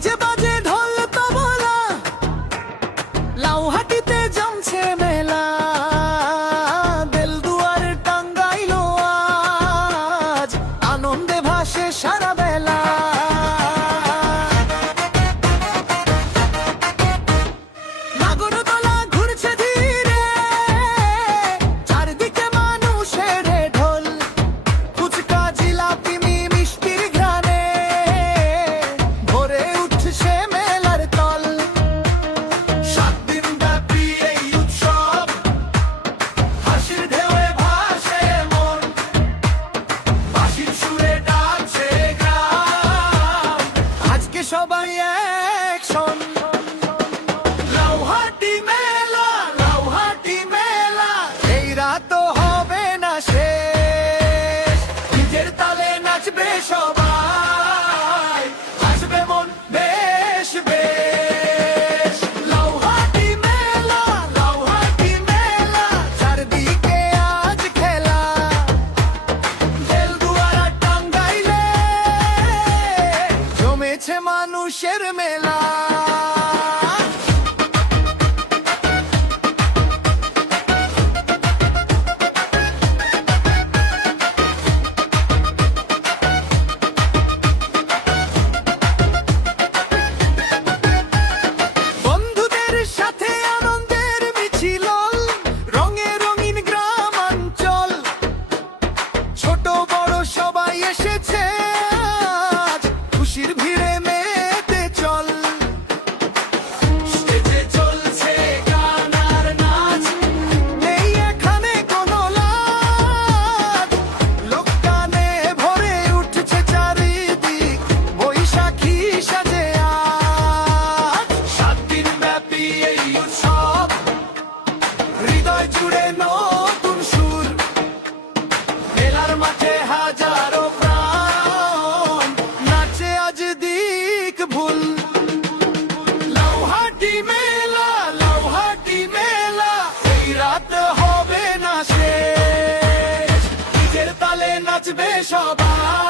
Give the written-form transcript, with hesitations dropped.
DJ বাজে ঢোল তবলা, লাউহাটিতে জমছে মেলা, বেলদুয়ার টাঙ্গাইলো আজ আনন্দে ভাসে সারা বেলা। নাগরদোলা ঘুরছে ধীরে, চারদিকে মানুষের ঢোল, ফুচকা জিলাপি মিষ্টির ঘ্রাণে ভরে উঠছে মেলার তল। 7 দিন ব্যাপী এই উৎসব, হাসির ঢেউয়ে ভাসে মন, বাঁশির সুরে ডাকছে গ্রাম, আজকে সবাই অ্যাকশন। লাউহাটি মেলা, লাউহাটি মেলা, এই রাতও হবে না শেষ, নিজের তালে নাচবে সবাই, আসবে মন বেশ বেশ। লাউহাটি মেলা, লাউহাটি মেলা, চারদিকে আজ খেলা, বেলদুয়ার টাঙ্গাইলে জমেছে মানুষের মেলা। বন্ধুদের সাথে আনন্দের মিছিল, রঙে রঙিন গ্রামাঞ্চল, ছোট বড় সবাই এসেছে আজ, খুশির ভিড়ে মেতে চল। স্টেজে চলছে গান আর নাচ, নেই এখানে কোনো লাজ, লোক গানে ভরে উঠছে চারিদিক, বৈশাখী সাজে আজ। 7 দিন ব্যাপী এই উৎসব, হৃদয় জুড়ে নতুন সুর, মেলার মাঠে হাজারো প্রাণ, নাচে আজ দিক ভুল। লাউহাটি মেলা, লাউহাটি মেলা, এই রাত হবে না শেষ, নিজের তালে নাচবে সবাই।